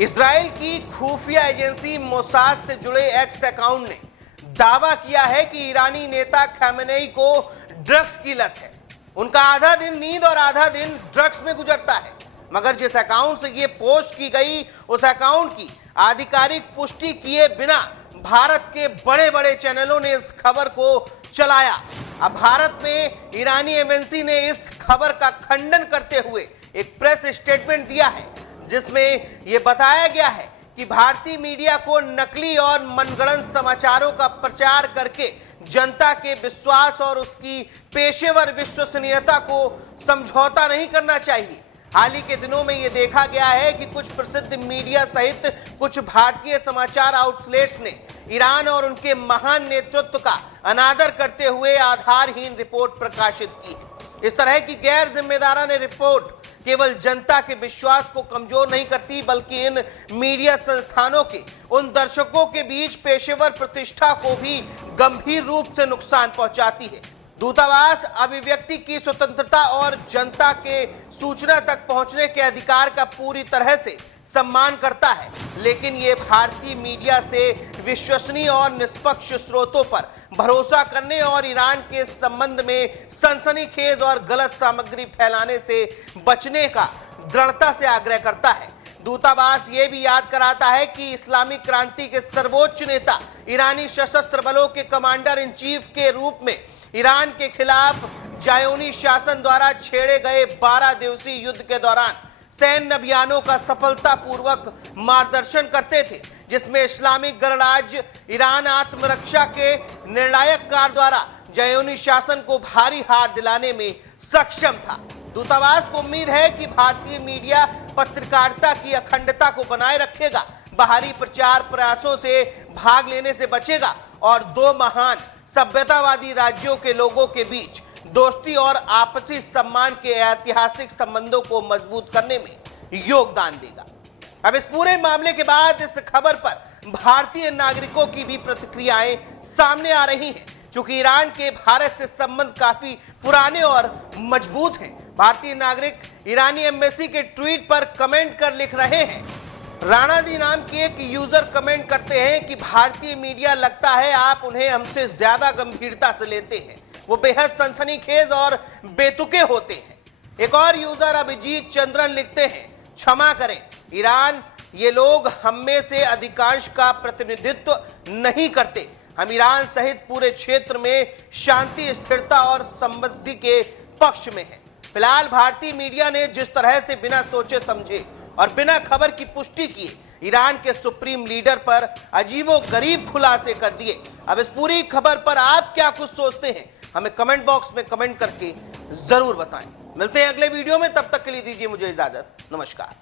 Israel की खुफिया agency Mossad से जुड़े एक्स अकाउंट ने दावा किया है कि ईरानी नेता खमेनेई को ड्रग्स की लत है। उनका आधा दिन नींद और आधा दिन ड्रग्स में गुजरता है। मगर जिस अकाउंट से ये पोस्ट की गई, उस अकाउंट की आधिकारिक पुष्टि किए बिना भारत के बड़े बड़े चैनलों ने इस खबर को चलाया। अब भारत में ईरानी एजेंसी ने इस खबर का खंडन करते हुए एक प्रेस स्टेटमेंट दिया है, जिसमें यह बताया गया है कि भारतीय मीडिया को नकली और मनगढ़ंत समाचारों का प्रचार करके जनता के विश्वास और उसकी पेशेवर विश्वसनीयता को समझौता नहीं करना चाहिए। हाल ही के दिनों में यह देखा गया है कि कुछ प्रसिद्ध मीडिया सहित कुछ भारतीय समाचार आउटलेट्स ने ईरान और उनके महान नेतृत्व का अनादर करते हुए आधारहीन रिपोर्ट प्रकाशित की है। इस तरह की गैर जिम्मेदाराना रिपोर्ट केवल जनता के विश्वास को कमजोर नहीं करती, बल्कि इन मीडिया संस्थानों के उन दर्शकों के बीच पेशेवर प्रतिष्ठा को भी गंभीर रूप से नुकसान पहुंचाती है। दूतावास अभिव्यक्ति की स्वतंत्रता और जनता के सूचना तक पहुंचने के अधिकार का पूरी तरह से सम्मान करता है, लेकिन ये भारतीय मीडिया से विश्वसनीय और निष्पक्ष स्रोतों पर भरोसा करने और ईरान के संबंध में सनसनीखेज और गलत सामग्री फैलाने से बचने का दृढ़ता से आग्रह करता है। दूतावास ये भी याद कराता है कि इस्लामिक क्रांति के सर्वोच्च नेता ईरानी सशस्त्र बलों के कमांडर इन चीफ के रूप में ईरान के खिलाफ जायोनी शासन द्वारा छेड़े गए 12 दिवसीय युद्ध के दौरान सैन्य अभियानों का सफलतापूर्वक मार्गदर्शन करते थे, जिसमें इस्लामिक गणराज्य ईरान आत्मरक्षा के निर्णायक कार्य द्वारा जायोनी शासन को भारी हार दिलाने में सक्षम था। दूतावास को उम्मीद है कि भारतीय मीडिया पत्रकारिता की अखंडता को बनाए रखेगा, बाहरी प्रचार प्रयासों से भाग लेने से बचेगा और दो महान सभ्यतावादी राज्यों के लोगों के बीच दोस्ती और आपसी सम्मान के ऐतिहासिक संबंधों को मजबूत करने में योगदान देगा। अब इस पूरे मामले के बाद इस खबर पर भारतीय नागरिकों की भी प्रतिक्रियाएं सामने आ रही हैं। चूंकि ईरान के भारत से संबंध काफी पुराने और मजबूत हैं, भारतीय नागरिक ईरानी एम्बेसी के ट्वीट पर कमेंट कर लिख रहे हैं। राणा दी नाम की एक यूजर कमेंट करते हैं कि भारतीय मीडिया लगता है आप उन्हें हमसे ज्यादा गंभीरता से लेते हैं, वो बेहद सनसनीखेज और बेतुके होते हैं। एक और यूजर अभिजीत चंद्रन लिखते हैं, क्षमा करें ईरान, ये लोग हम में से अधिकांश का प्रतिनिधित्व नहीं करते। हम ईरान सहित पूरे क्षेत्र में शांति, स्थिरता और समृद्धि के पक्ष में हैं। फिलहाल भारतीय मीडिया ने जिस तरह से बिना सोचे समझे और बिना खबर की पुष्टि किए ईरान के सुप्रीम लीडर पर अजीबोगरीब खुलासे कर दिए। अब इस पूरी खबर पर आप क्या कुछ सोचते हैं, हमें कमेंट बॉक्स में कमेंट करके जरूर बताएं। मिलते हैं अगले वीडियो में, तब तक के लिए दीजिए मुझे इजाजत। नमस्कार।